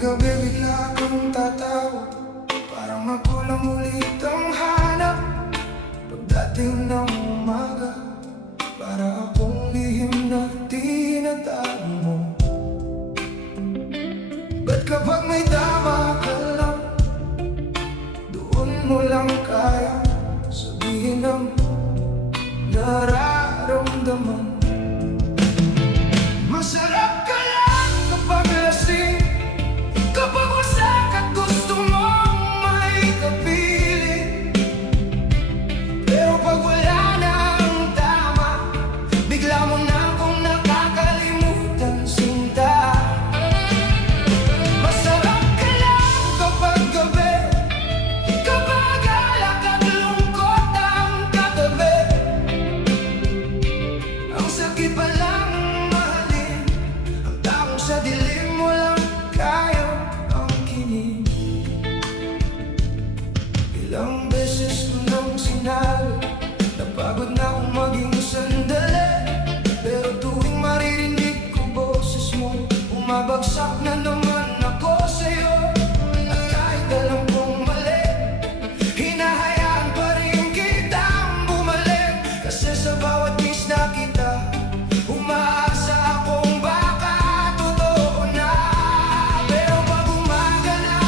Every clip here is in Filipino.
gabi bigla kang tatawa, parang ako lang ulit ang hanap. Pagdating ng umaga, para akong lihim na tinatago mo. Ba't kapag may tama ka lang, doon mo lang kaya sabihin ang nararamdaman? Masarap ka lang kapag lasing, kapag wasak at gusto mong may kapiling. Pero pag wala na ang tama, bigla mo na akong nakakalimutan, sinta. Masarap ka lang kapag gabi, kapag alak at lungkot ang katabi. Ang sakit pa lang mahalin, ang taong sa dilim mo lang kaya ang kinig. Ilang beses ko nang sinabi, napagod na akong maging sandali. Pero tuwing maririnig ko boses mo, umabagsak na naman ako sa'yo. At kahit alam kong mali, hinahayaan pa rin kitang bumalik. Kasi sa bawat miss na kita, umaasa akong baka totoo na. Pero pag umaga na,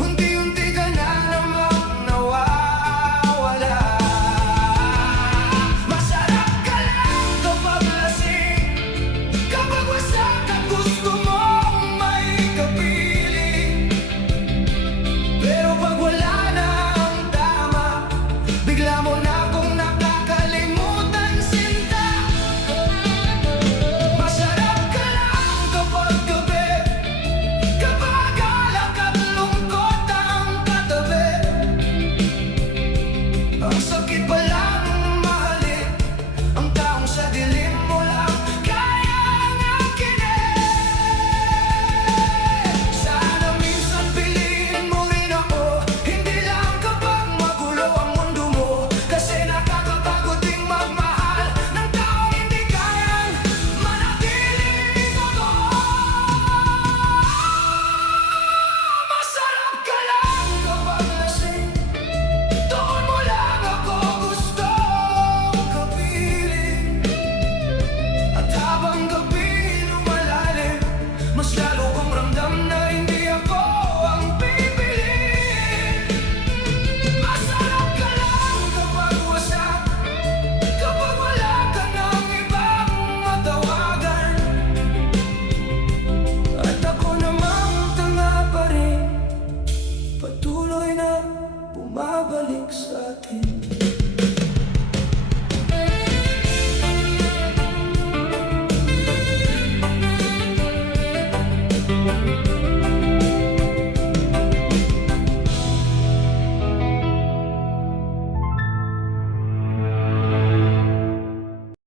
unti-unti ka na namang nawawala. Masarap ka lang kapag lasing, kapag wasak at gusto mong may kapiling. Pero pag wala na ang tama, bigla mo na akong nakakalimutan, sinta. Masarap ka lang kapag gabi, kapag alak at lungkot ang katabi. Ang sakit pa lang mahalin, ang taong sa dilim mo lang kaya ang akinig. Sana minsan piliin mo rin ako, hindi lang kapag magulo ang mundo mo. Kasi nakakapagod ding magmahal ng taong hindi kayang manatiling totoo. Masarap ka lang kapag lasing, doon mo lang ako gustong kapiling. At habang gabi lumalalim, mas lalo kong ramdam na hindi ako ang pipiliin. Masarap ka lang kapag wasak, kapag wala ka ng ibang matawagan. At ako namang tanga pa rin, patuloy na bumabalik sa atin.